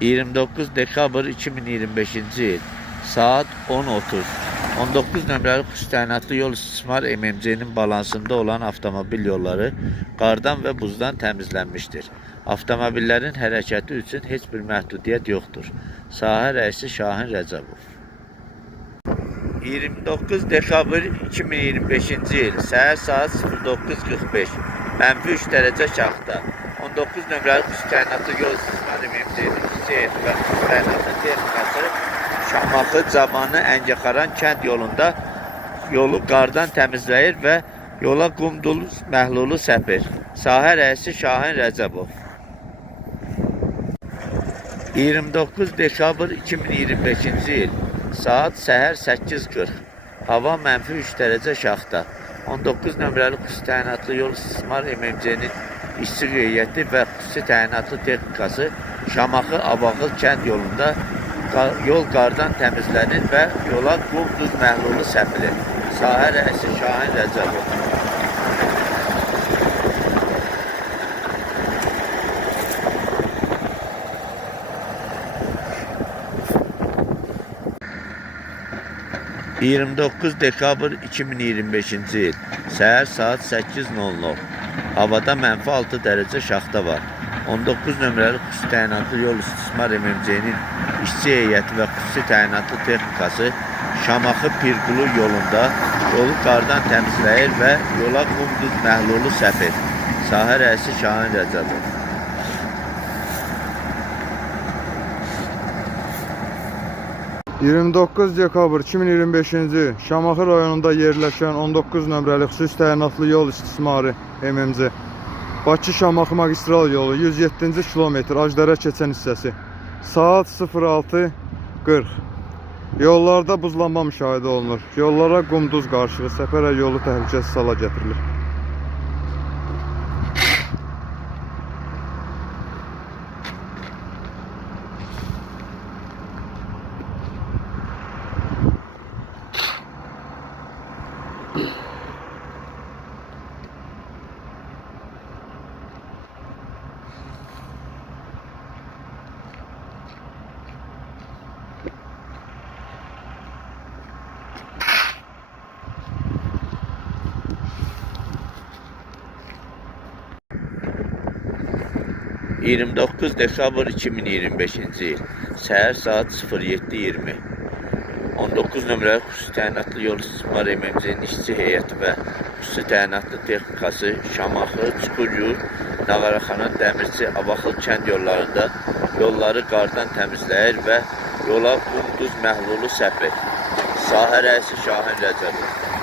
29 dekabr 2025-ci il saat 10:30 19 nömrəli xüsusi təyinatlı yol istismar MMC-nin balansında olan avtomobil yolları qardan və buzdan təmizlənmişdir. Avtomobillərin hərəkəti üçün heç bir məhdudiyyət yoxdur. Sahə rəisi Şahin Rəcəbov. 29 dekabr 2025-ci il səhər saat 09:45 -3 dərəcə şaxta 19 nömrəli xüsusi təyinatlı yol istismar MMC-nin işçi heyəti və xüsusi təyinatlı texnikası Şamaxı Camanı Əngəxaran kənd yolunda yolu qardan təmizləyir və yola qum dolu məhlulu səpir. Sahə rəisi Şahin Rəcəbov. 29 dekabr 2025-ci il saat səhər 8:40 hava -3 dərəcə şaxta 19 nömrəli xüsusi təyinatlı yol istismar MMC-nin işçi heyəti və xüsusi təyinatlı texnikası Şamaxı Abaxıl kənd yolunda yol qardan təmizlənir və yola qum duz məhlulu səpilir. Sahə rəisi Şahin Rəcəbov. ...29 dekabr 2025-ci il səhər saat 8:00 havada -6 dərəcə şaxta var. 19 nömrəli xüsusi təyinatlı yol istismar MMC-nin işçi heyəti və xüsusi təyinatlı texnikası Şamaxı Pirqulu yolunda yolu qardan təmizləyir və yola qum duz məhlulu səpir. Sahə rəisi Şahin Rəcəbov. 29 dekabr 2025-ci Şamaxı rayonunda yerləşən 19 nömrəli xüsusi təyinatlı yol istismarı MMC Bakı-Şamaxı magistral yolu 107-ci kilometr Ajdərə keçən hissəsi saat 06:40 yollarda buzlanma müşahidə olunur. Yollara qum duz qarışığı səpərək yolu təhlükəsiz hala gətirilir. ...29 dekabr 2025-ci il səhər saat 07:20 19 nömrəli xüsusi təyinatlı yol istismar MMC-nin işçi heyəti və xüsusi təyinatlı texnikası Şamaxı, Çukuryurt, Nağaraxana, Dəmirçi, Abaxıl kənd yollarında yolları qardan təmizləyir və yola qum duz məhlulu səpir. Sahə rəisi Şahin Rəcəbov.